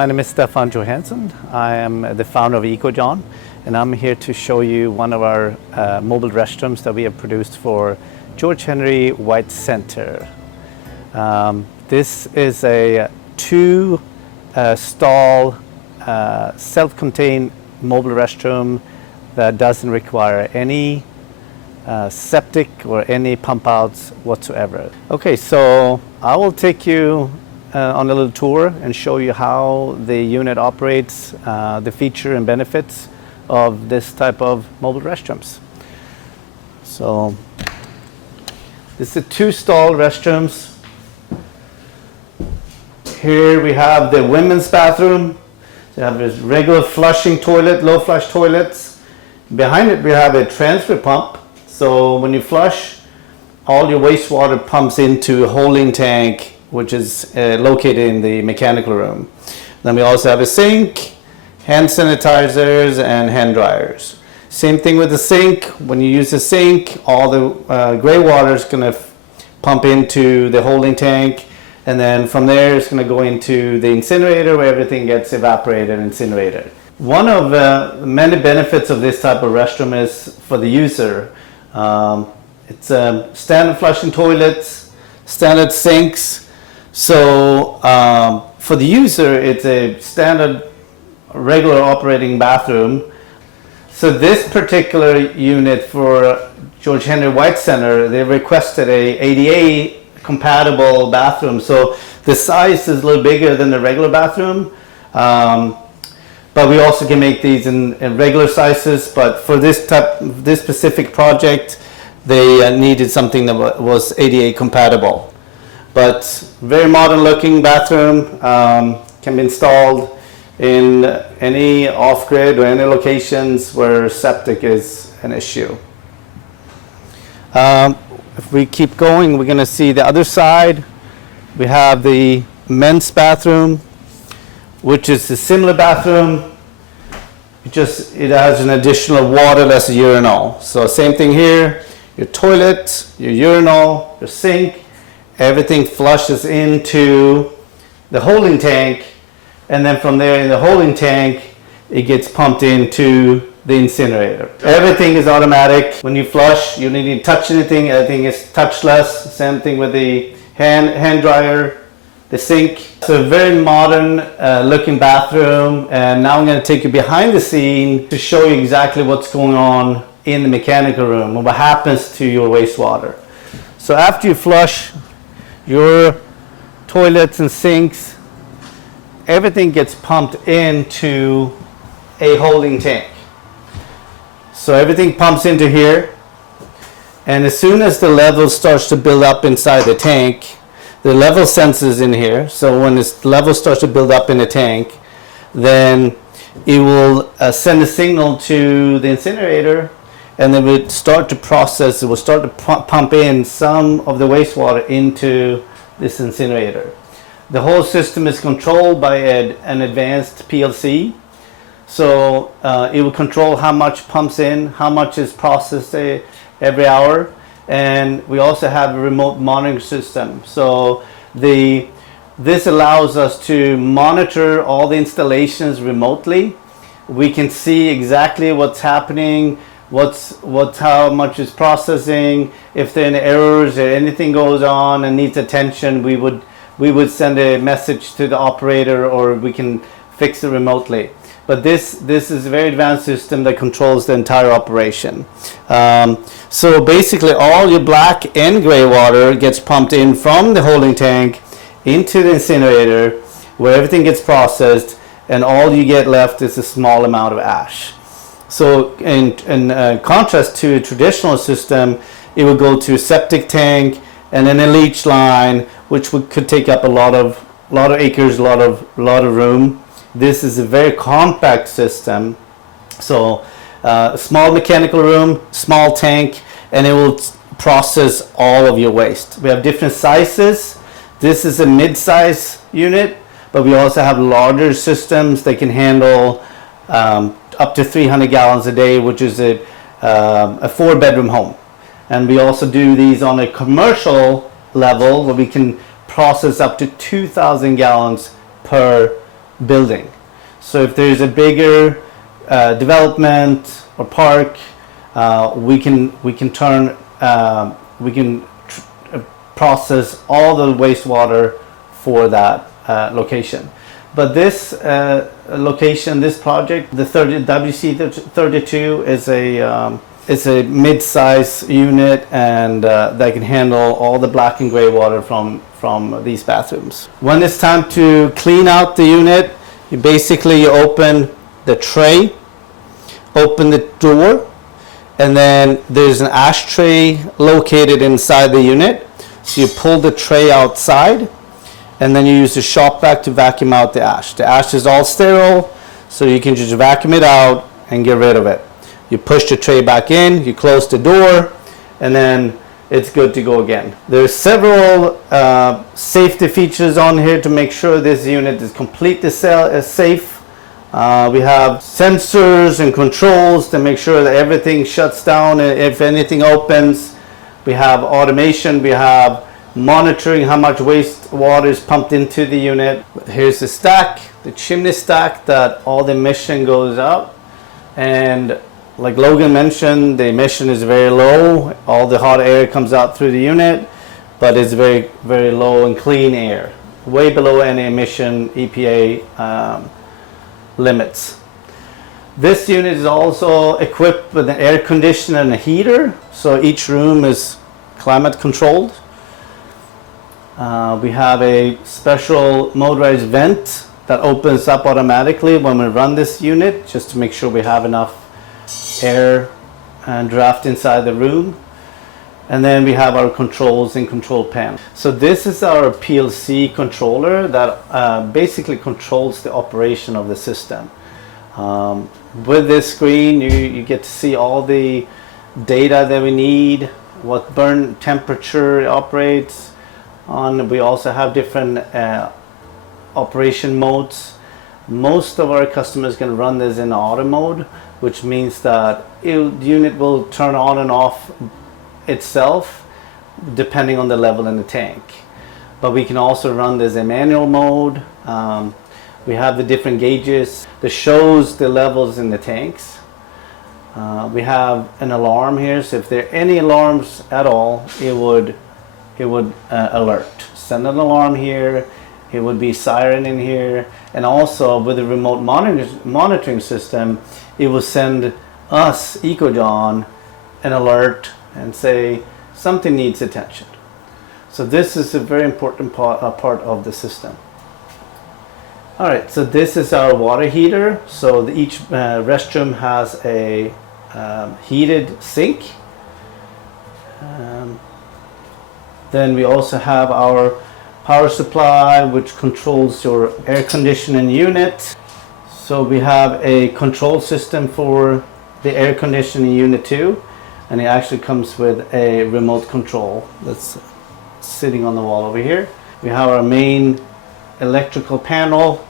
My name is Stefan Johansson. I am the founder of EcoJohn, and I'm here to show you one of our mobile restrooms that we have produced for George Henry White Center. This is a two-stall self-contained mobile restroom that doesn't require any septic or any pump outs whatsoever. Okay, so I will take you on a little tour and show you how the unit operates, the feature and benefits of this type of mobile restrooms. So this is two-stall restrooms. Here we have the women's bathroom. We have this regular flushing toilet, low flush toilets. Behind it we have a transfer pump. So when you flush, all your wastewater pumps into a holding tank, which is located in the mechanical room. Then we also have a sink, hand sanitizers, and hand dryers. Same thing with the sink. When you use the sink, all the gray water is going to pump into the holding tank, and then from there it's going to go into the incinerator where everything gets evaporated and incinerated. One of the many benefits of this type of restroom is for the user. It's standard flushing toilets, standard sinks. So for the user, it's a standard regular operating bathroom. So this particular unit for George Henry White Center, they requested a ADA compatible bathroom. So the size is a little bigger than the regular bathroom. But we also can make these in regular sizes. But for this specific project, they needed something that was ADA compatible. But very modern looking bathroom, can be installed in any off-grid or any locations where septic is an issue. If we keep going, we're going to see the other side. We have the men's bathroom, which is a similar bathroom. It has an additional waterless urinal. So same thing here, your toilet, your urinal, your sink, everything flushes into the holding tank, and then from there in the holding tank, it gets pumped into the incinerator. Everything is automatic. When you flush, you don't need to touch anything. Everything is touchless. Same thing with the hand dryer, the sink. So a very modern looking bathroom. And now I'm going to take you behind the scene to show you exactly what's going on in the mechanical room and what happens to your wastewater. So after you flush your toilets and sinks, everything gets pumped into a holding tank. So everything pumps into here, and as soon as the level starts to build up inside the tank, the level senses in here. So when this level starts to build up in the tank, then it will send a signal to the incinerator, and then it will start to process, it will start to pump in some of the wastewater into this incinerator. The whole system is controlled by an advanced PLC. So it will control how much pumps in, how much is processed every hour. And we also have a remote monitoring system. So this allows us to monitor all the installations remotely. We can see exactly what's happening, how much is processing. If there are any errors or anything goes on and needs attention, we would send a message to the operator, or we can fix it remotely. But this is a very advanced system that controls the entire operation. So basically all your black and gray water gets pumped in from the holding tank into the incinerator, where everything gets processed, and all you get left is a small amount of ash. So in contrast to a traditional system, it would go to a septic tank and then a leach line, which could take up a lot of acres, a lot of room. This is a very compact system. So small mechanical room, small tank, and it will process all of your waste. We have different sizes. This is a mid-size unit, but we also have larger systems that can handle up to 300 gallons a day, which is a 4-bedroom home. And we also do these on a commercial level where we can process up to 2,000 gallons per building. So if there's a bigger development or park, we can process all the wastewater for that location. But this location, this project, the WC32 is a mid-size unit, and that can handle all the black and gray water from these bathrooms. When it's time to clean out the unit, you basically open the tray, open the door, and then there's an ashtray located inside the unit. So you pull the tray outside, and then you use the shop vac to vacuum out the ash. The ash is all sterile, so you can just vacuum it out and get rid of it. You push the tray back in, you close the door, and then it's good to go again. There's several safety features on here to make sure this unit is completely safe. We have sensors and controls to make sure that everything shuts down if anything opens. We have automation, we have monitoring how much wastewater is pumped into the unit. Here's the stack, the chimney stack, that all the emission goes out. And like Logan mentioned, the emission is very low. All the hot air comes out through the unit, but it's very, very low and clean air, way below any emission EPA limits. This unit is also equipped with an air conditioner and a heater, so each room is climate controlled. We have a special motorized vent that opens up automatically when we run this unit, just to make sure we have enough air and draft inside the room. And then we have our controls and control panel. So this is our PLC controller that basically controls the operation of the system. With this screen, you get to see all the data that we need, what burn temperature it operates on. We also have different operation modes. Most of our customers can run this in auto mode, which means that the unit will turn on and off itself depending on the level in the tank. But we can also run this in manual mode. We have the different gauges that shows the levels in the tanks. We have an alarm here, so if there are any alarms at all, it would alert. Send an alarm here, it would be siren in here, and also with the remote monitoring system, it will send us, EcoJohn, an alert and say something needs attention. So this is a very important part of the system. Alright, so this is our water heater. So each restroom has a heated sink. Then we also have our power supply, which controls your air conditioning unit. So we have a control system for the air conditioning unit too, and it actually comes with a remote control that's sitting on the wall over here. We have our main electrical panel.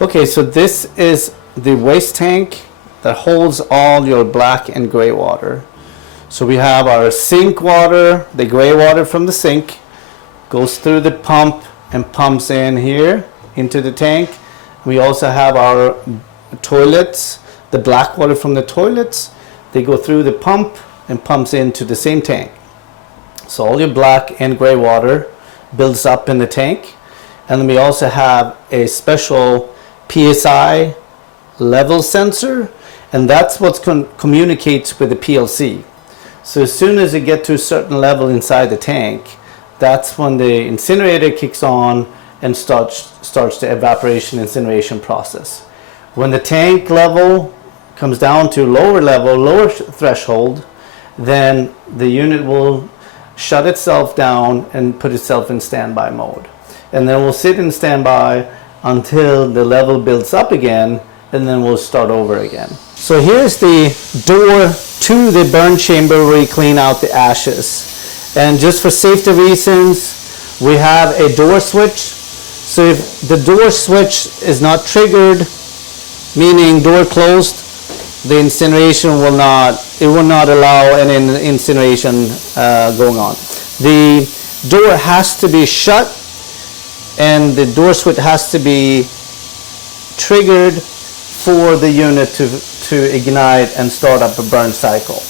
Okay, so this is the waste tank that holds all your black and gray water. So we have our sink water, the gray water from the sink goes through the pump and pumps in here into the tank. We also have our toilets, the black water from the toilets, they go through the pump and pumps into the same tank. So all your black and gray water builds up in the tank. And then we also have a special PSI level sensor, and that's what communicates with the PLC. So as soon as you get to a certain level inside the tank, that's when the incinerator kicks on and starts the evaporation incineration process. When the tank level comes down to lower threshold, then the unit will shut itself down and put itself in standby mode. And then we'll sit in standby until the level builds up again, and then we'll start over again. So here's the door to the burn chamber where you clean out the ashes. And just for safety reasons, we have a door switch. So if the door switch is not triggered, meaning door closed, the incineration will not allow any incineration going on. The door has to be shut, and the door switch has to be triggered for the unit to ignite and start up a burn cycle.